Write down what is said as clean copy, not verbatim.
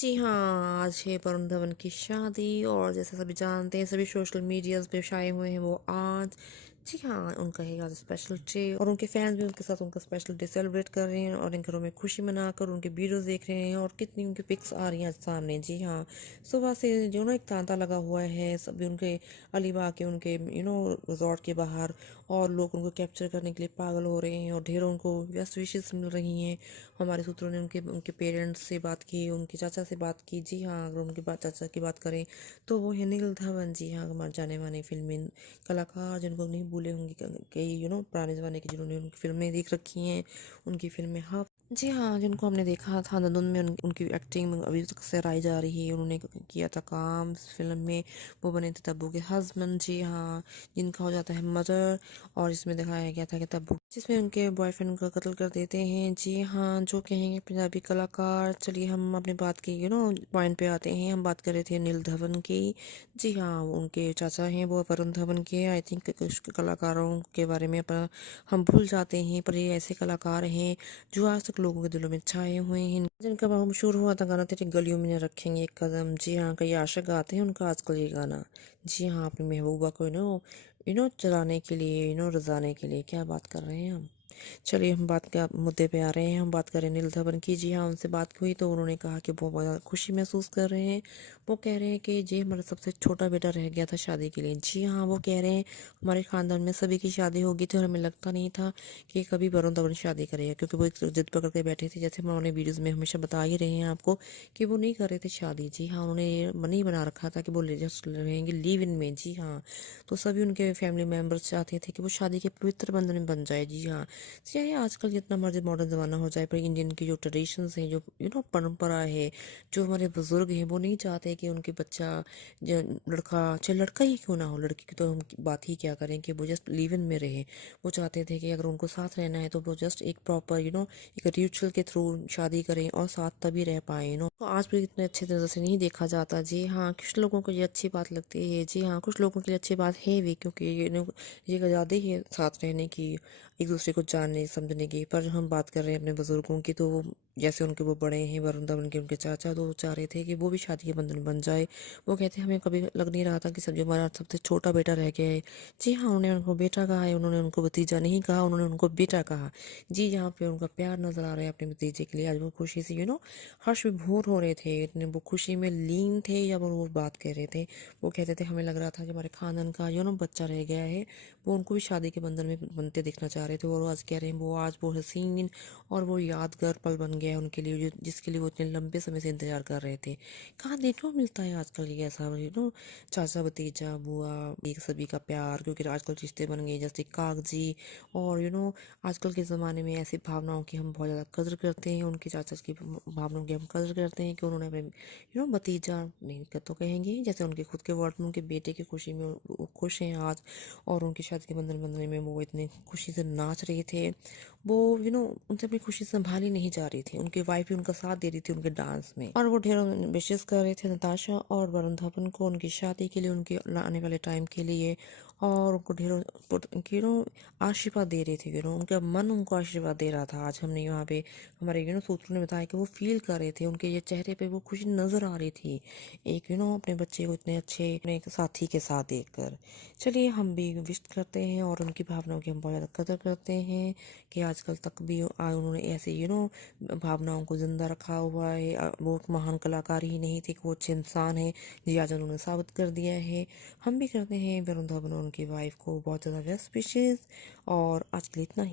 जी हाँ, आज है वरुण धवन की शादी और जैसे सभी जानते हैं सभी सोशल मीडियाज़ पे छाए हुए हैं वो आज। जी हाँ, उनका है आज स्पेशल डे और उनके फैंस भी उनके साथ उनका स्पेशल डे सेलिब्रेट कर रहे हैं और इन घरों में खुशी मनाकर उनके वीडियोस देख रहे हैं और कितनी उनकी पिक्स आ रही हैं आज सामने। जी हाँ, सुबह से जो ना एक तांता लगा हुआ है सभी उनके अलीबाग के उनके रिजॉर्ट के बाहर और लोग उनको कैप्चर करने के लिए पागल हो रहे हैं और ढेरों उनको बेस्ट विशेस मिल रही हैं। हमारे सूत्रों ने उनके उनके पेरेंट्स से बात की, उनके चाचा से बात की। जी हाँ, अगर उनके चाचा की बात करें तो वो है निखिल धवन। जी हाँ, हमारे जाने माने फिल्मी कलाकार जिनको नहीं भूले होंगे कई पुराने ज़माने की जिन्होंने उनकी फिल्में देख रखी हैं, उनकी फिल्में हाँ। जी हाँ, जिनको हमने देखा था अंधाधुन में उनकी एक्टिंग अभी तक सराही जा रही है। उन्होंने किया था काम इस फिल्म में, वो बने थे तब्बू के हस्बैंड। जी हाँ, जिनका हो जाता है मदर। और इसमें दिखाया गया था कि तब्बू जिसमें उनके बॉयफ्रेंड का कत्ल कर देते हैं। जी हाँ, जो कहेंगे पंजाबी कलाकार। चलिए हम अपनी बात की पॉइंट पे आते हैं। हम बात कर रहे थे नील धवन की। जी हाँ, उनके चाचा हैं वो वरुण धवन के। आई थिंक कुछ कलाकारों के बारे में अपना हम भूल जाते हैं, पर ये ऐसे कलाकार हैं जो आज तक लोगों के दिलों में छाए हुए हैं। जिनका बहुत मशहूर हुआ था गाना तेरी गलियों में न रखेंगे एक कदम। जी हाँ, कई आशिक गाते हैं उनका आजकल ये गाना। जी हाँ, अपनी महबूबा को चलाने के लिए रजाने के लिए क्या बात कर रहे हैं हम। चलिए हम बात का मुद्दे पे आ रहे हैं। हम बात करें नील धवन की। जी हाँ, उनसे बात हुई तो उन्होंने कहा कि बहुत ज़्यादा खुशी महसूस कर रहे हैं। वो कह रहे हैं कि जी हमारा सबसे छोटा बेटा रह गया था शादी के लिए। जी हाँ, वो कह रहे हैं हमारे ख़ानदान में सभी की शादी हो गई थी और हमें लगता नहीं था कि कभी वरुण धवन शादी करेगा, क्योंकि वो एक जिद पकड़ के बैठे थे। जैसे हम उन्होंने वीडियोज़ में हमेशा बता ही रहे हैं आपको कि वो नहीं कर रहे थे शादी। जी हाँ, उन्होंने ये मन ही बना रखा था कि वो जस्ट रहेंगे लिव इन में। जी हाँ, तो सभी उनके फैमिली मेम्बर्स चाहते थे कि वो शादी के पवित्र बंधन में बन जाए। जी हाँ, चाहे आजकल जितना मर्जी मॉडर्न ज़माना हो जाए, पर इंडियन की जो ट्रेडिशंस हैं, जो परंपरा है, जो हमारे बुजुर्ग हैं, वो नहीं चाहते कि उनके बच्चा लड़का, चाहे लड़का ही क्यों ना हो, लड़की की तो हम बात ही क्या करें, कि वो जस्ट लिव इन में रहे। वो चाहते थे कि अगर उनको साथ रहना है तो वो जस्ट एक प्रॉपर एक रिचुअल के थ्रू शादी करें और साथ तभी रह पाए। तो आज भी इतने अच्छे तरह से नहीं देखा जाता। जी हाँ, कुछ लोगों को ये अच्छी बात लगती है। जी हाँ, कुछ लोगों के लिए अच्छी बात है भी, क्योंकि ये ज़्यादा ही है साथ रहने की, एक दूसरे को जानने समझने की। पर हम बात कर रहे हैं अपने बुजुर्गों की, तो जैसे उनके वो बड़े हैं वरुण धवन के, उनके चाचा, तो वो चाह रहे थे कि वो भी शादी के बंधन में बन जाए। वो कहते हमें कभी लग नहीं रहा था कि सब जो हमारा सबसे छोटा बेटा रह गया है। जी हाँ, उन्होंने उनको बेटा कहा है, उन्होंने उनको भतीजा नहीं कहा, उन्होंने उनको बेटा कहा। जी, यहाँ पे उनका प्यार नजर आ रहा है अपने भतीजे के लिए। आज वो खुशी से हर्ष विभोर हो रहे थे, इतने वो खुशी में लीन थे जब वो बात कह रहे थे। वो कहते थे हमें लग रहा था कि हमारे खानदान का बच्चा रह गया है। वो उनको भी शादी के बंधन में बनते दिखना चाह रहे थे। और वो आज कह रहे हैं वो आज वो हसीन और वो यादगार पल बन गया है उनके लिए, जिसके लिए वो इतने लंबे समय से इंतजार कर रहे थे। कहाँ देखने को मिलता है आजकल ये ऐसा चाचा भतीजा बुआ एक सभी का प्यार, क्योंकि आजकल रिश्ते बन गए जैसे कागजी। और आजकल के ज़माने में ऐसी भावनाओं की हम बहुत ज़्यादा कदर करते हैं, उनके चाचा की भावनाओं की हम कदर करते हैं कि उन्होंने अपने भतीजा नहीं तो कहेंगे, जैसे उनके खुद के वर्ड में उनके बेटे की खुशी में वो खुश हैं आज। और उनकी शादी के बंधन बंधने में वो इतने खुशी से नाच रहे थे। वो उनसे अपनी खुशी संभाली नहीं जा रही थी। उनकी वाइफ भी उनका साथ दे रही थी उनके डांस में, और वो ढेरों विशेष कर रहे थे नताशा और वरुण धवन को उनकी शादी के लिए, उनके आने वाले टाइम के लिए। और उनको ढेरों आशीर्वाद दे रहे थे। उनका मन उनको आशीर्वाद दे रहा था। आज हमने यहाँ पे हमारे सूत्रों ने बताया कि वो फील कर रहे थे, उनके ये चेहरे पे वो खुशी नजर आ रही थी एक अपने बच्चे को इतने अच्छे अपने एक साथी के साथ देखकर। चलिए हम भी विश करते हैं और उनकी भावनाओं की हम बहुत ज़्यादा कदर करते हैं कि आजकल तक भी उन्होंने ऐसे भावनाओं को जिंदा रखा हुआ है। वो एक महान कलाकार ही नहीं थे कि वो अच्छे इंसान है। जी, आज उन्होंने साबित कर दिया है। हम भी करते हैं वरुण धवन और उनकी वाइफ को बहुत ज़्यादा बेस्ट विशेज़। और आज के लिए इतना ही।